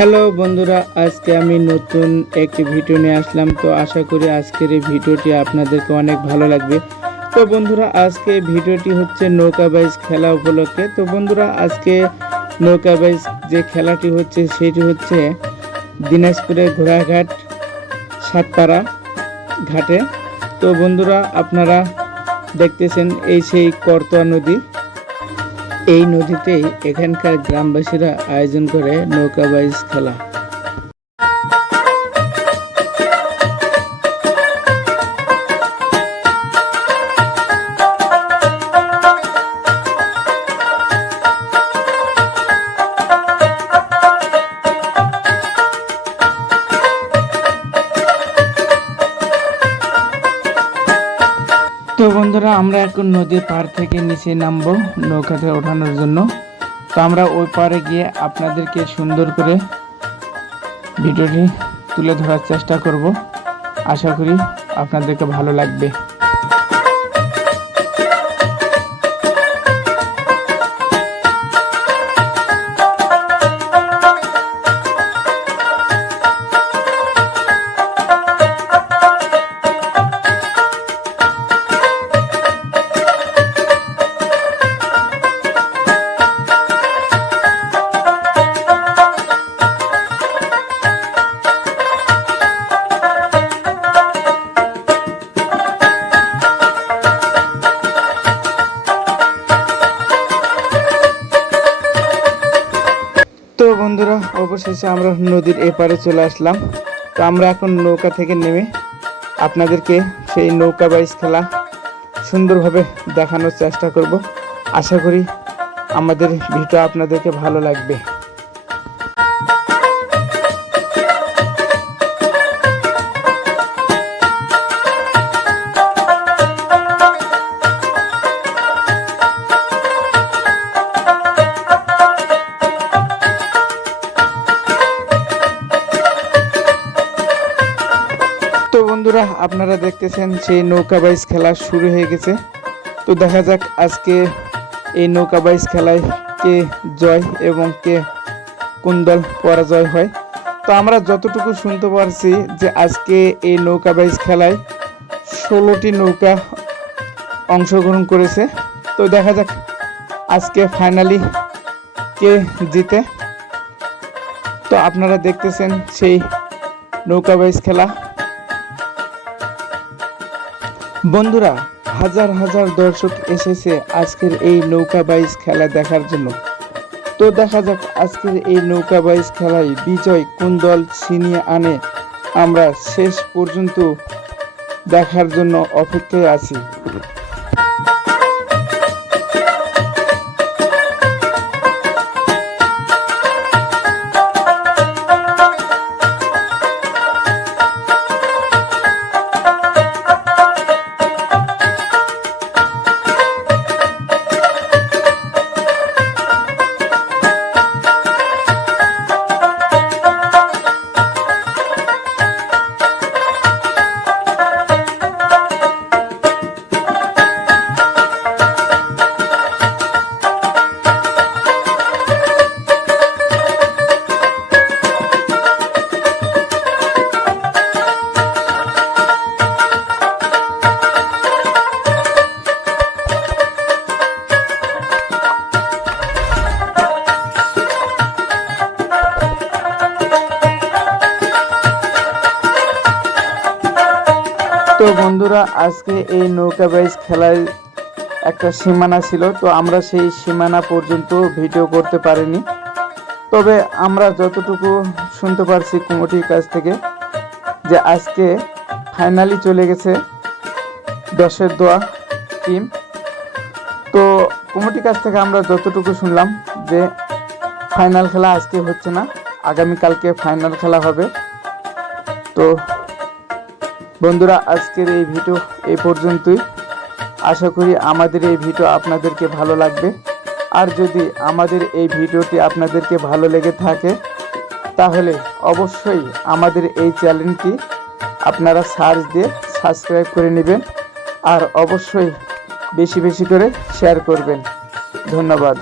Hello বন্ধুরা, আজকে আমি নতুন একটি ভিডিও নিয়ে আসলাম। তো আশা করি আজকের এই ভিডিওটি আপনাদেরকে অনেক ভালো লাগবে। তো বন্ধুরা, আজকে ভিডিওটি হচ্ছে নৌকা বাইজ খেলা উপলক্ষে। তো বন্ধুরা, আজকে নৌকা বাইজ যে খেলাটি হচ্ছে, সেটি হচ্ছে দিনাজপুরের ঘোড়াঘাট সাতপাড়া ঘাটে। তো বন্ধুরা, আপনারা দেখতেছেন এই সেই করতোয়া নদী। এই নদীতেই এখানকার গ্রামবাসীরা আয়োজন করে নৌকাবাইজ খেলা। তো বন্ধুরা, আমরা এখন নদীর পার থেকে নিচে নামবো নৌকাতে ওঠানোর জন্য। তো আমরা ওই পারে গিয়ে আপনাদেরকে সুন্দর করে ভিডিওটি তুলে ধরার চেষ্টা করব। আশা করি আপনাদেরকে ভালো লাগবে। বন্ধুরা, অবশেষে আমরা নদীর এপারে চলে আসলাম। তো আমরা এখন নৌকা থেকে নেমে আপনাদেরকে সেই নৌকা বাইস খেলা সুন্দরভাবে দেখানোর চেষ্টা করব। আশা করি আমাদের ভিডিও আপনাদেরকে ভালো লাগবে। আপনারা দেখতেছেন সেই নৌকা বাইচ খেলা শুরু হয়ে গেছে। তো দেখা যাক আজকে এই নৌকা বাইচ খেলায় কে জয় এবং কে কোন দল পরাজয় হয়। তো আমরা যতটুকু শুনতে পারছি যে আজকে এই নৌকা বাইচ খেলায় ষোলোটি নৌকা অংশগ্রহণ করেছে। তো দেখা যাক আজকে ফাইনালি কে জিতে। তো আপনারা দেখতেছেন সেই নৌকা বাইচ খেলা বন্ধুরা, হাজার হাজার দর্শক এসেছে আজকের এই নৌকা বাইজ খেলা দেখার জন্য। তো দেখা যাক আজকের এই নৌকা বাইজ খেলায় বিজয় কোন দল ছিনিয়ে আনে। আমরা শেষ পর্যন্ত দেখার জন্য অপেক্ষায় আছি। তো বন্ধুরা, আজকে এই নৌকা বাইচ খেলার একটা সীমানা ছিল, তো আমরা সেই সীমানা পর্যন্ত ভিডিও করতে পারিনি। তবে আমরা যতটুকু শুনতে পারছি কুমটির কাছ থেকে, যে আজকে ফাইনালি চলে গেছে দশের দোয়া টিম তো কুমটির কাছ থেকে আমরা যতটুকু শুনলাম যে ফাইনাল খেলা আজকে হচ্ছে না, আগামীকালকে ফাইনাল খেলা হবে। তো বন্ধুরা, আজকের এই ভিডিও এই পর্যন্তই। আশা করি আমাদের এই ভিডিও আপনাদেরকে ভালো লাগবে। আর যদি আমাদের এই ভিডিওটি আপনাদেরকে ভালো লেগে থাকে, তাহলে অবশ্যই আমাদের এই চ্যানেলটি আপনারা সার্চ দিয়ে সাবস্ক্রাইব করে নেবেন আর অবশ্যই বেশি বেশি করে শেয়ার করবেন। ধন্যবাদ।